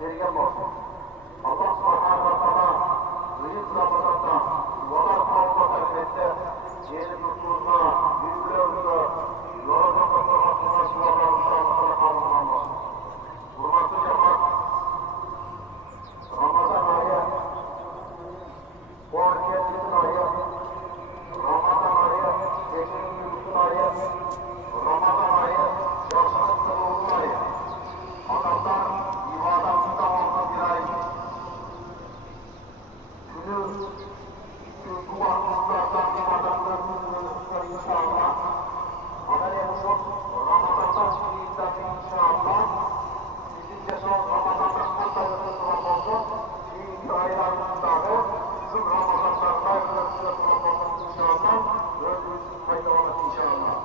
bergan bo'lsin. Alloh subhanahu va taolo buyuk Ramazonda yuvalar qavmlarga yeni yurtimizga, yurtlarimizga, yo'llarga qo'ygan shifolarimizni qabul qilsin. Hurmatli jamoat, Ramazon oyi borkenlik oyi, Ramazon oyi tekinlik oyi, Ramazon oyi yoshlik oyi. Odamlar ibodatni davomida beraylik. Şu vaqtlardan ibodatlarni inşallah. Ameliyatı Ramazan'dan çıkıyorduk inşallah. Bizim yaşam Ramazan'da kurtarılması olsun. Çünkü aylarımızdağı bizim Ramazan'dan kaybedersiniz inşallah. Özümüzün faydalanır inşallah.